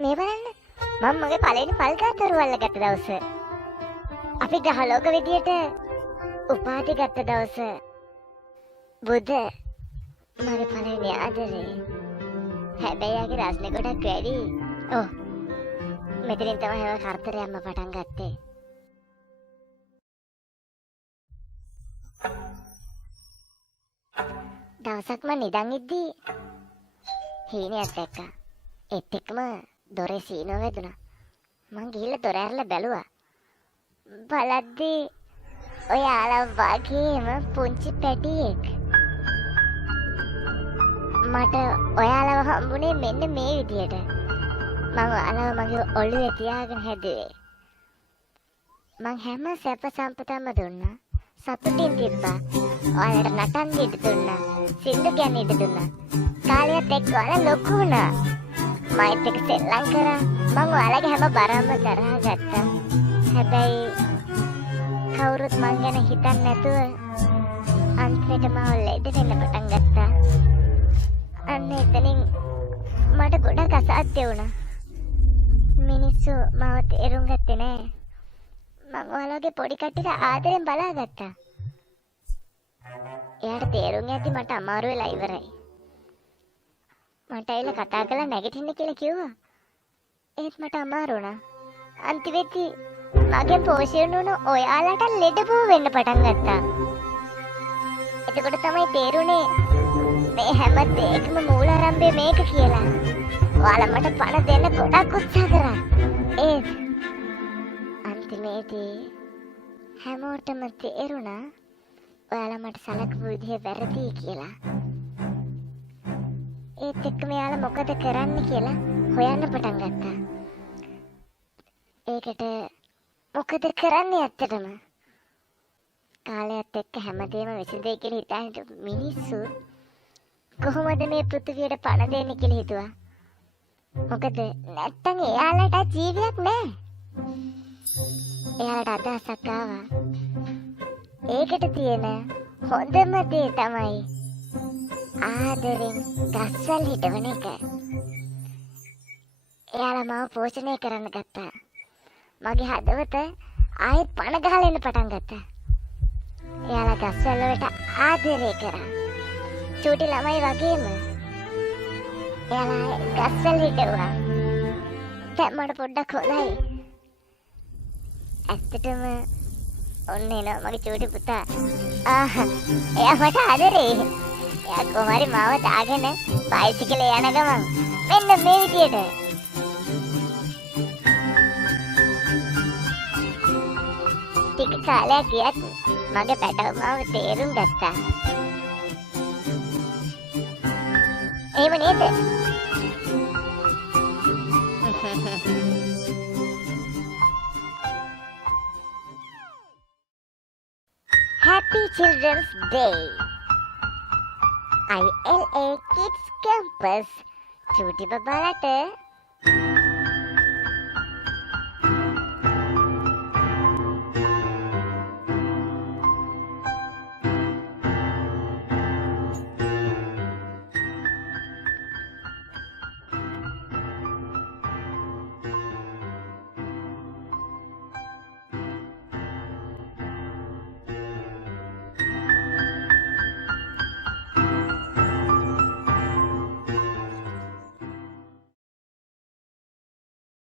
මේ බලන්න මම මගේ පළවෙනි පල්කාතරු අල්ලගත්ත දවස. අපි ග්‍රහලෝක විදියට උපාධි ගත්ත දවස. බුද්ධ මගේ පළවෙනි ආදරේ. හැබැයි ආගේ රස්නේ ගොඩක් වැඩි. ඔව්. මෙතනින් තමයි හැම කරදරයක්ම පටන් ගත්තේ. දවසක් මම නිදන් ඉද්දී හීනයක් දැක්කා. ඒත් එක්කම දොරේ සීනෝ වැදුනා. මං ගිහිල්ලා දොර ඇරලා බැලුවා. බලද්දී ඔයාලා වගේම පුංචි පැටියෙක්. මට ඔයාලව හම්බුනේ මෙන්න මේ විදියට. මම ඔයාලව මගේ ඔළුවේ තියාගෙන හැදුවේ. මං හැම සැප සම්පතක්ම දුන්නා. සතුටින් තිබ්බා. ඔයාලට නටන්න ඉඩ දුන්නා. සින්දු කියන්න ඉඩ දුන්නා. කාලයත් එක්ක ඔයාලා ලොකු වුණා. මයිත් එක්ක සෙල්ලම් කරා. මං ඔයාලගේ හැම බරම කරා ගත්තා. හැබැයි කවුරුත් මං ගැන හිතන්නේ නැතුව අන්තිමට මාව ලෙඩ වෙන්න පටන් ගත්තා. අන්න එතනින් මට ගොඩක් අසාධ්‍ය වුණා. මිනිස්සු මාව තේරුම් ගත්තේ නෑ. මං ඔයාලගේ පොඩි කට්ටියට ආදරෙන් බලාගත්තා. එයාට තේරුම් යද්දි මට අමාරු වෙලා ඉවරයි. මට ඇවිල්ලා කතා කරලා නැගිටින්න කියලා කිව්වා. ඒත් මට අමාරු වුණා. අන්තිමේදී මගෙන් පෝෂණය වුණ ඔයාලට ලෙඩබෝ වෙන්න පටන් ගත්තා. එතකොට තමයි තේරුනේ මේ හැම දෙයකම මූලාරම්භය මේක කියලා. ඔයාලා මට පණ දෙන්න ගොඩක් උත්සාහ කරා. ඒත් අන්තිමේදී හැමෝටම තේරුණා ඔයාලා මට සලකපු විදිහ වැරදි කියලා. ඒත් එක්කම යාලා මොකද කරන්න කියලා හොයන්න පටන් ගත්තා. ඒකට මොකද කරන්නේ ඇත්තටම? කාලයත් එක්ක හැමදේම විසඳෙයි කියලා හිතාන මිනිස්සු කොහොමද මේ පෘථිවියට පණ දෙන්නේ කියලා හිතුවා. මොකද නැත්තම් එයාලට ජීවියක් නැහැ. එයාලට අදහසක් ආවා. ඒකට තියෙන හොඳම දේ තමයි ආදරෙන් ගස්වල හිටවන එක. එයාලා මාව පෝෂණය කරන්න ගත්තා. මගේ හදවත ආයෙත් පණ ගහලා එන්න පටන් ගත්තා. එයාලා ගස්වල වලට ආදරය කරා. චූටි ළමයි වගේම. එයාලා ගස්වල හිටුවා. දැන් මට පොඩ්ඩක් හොඳයි. ඇත්තටම ඔන්න එනවා මගේ චූටි පුතා. එයා මට ආදරේ. එයා කොහොමරි මාව දාගෙන බයිසිකලේ යන ගමන් මෙන්න මේ විදියට ටික කාලයක් ගියත් මගේ පැටව මාව තේරුම් ගත්තා. එහෙම නේද? Happy Children's Day. ILA Kids Campus. චූටි බබාලට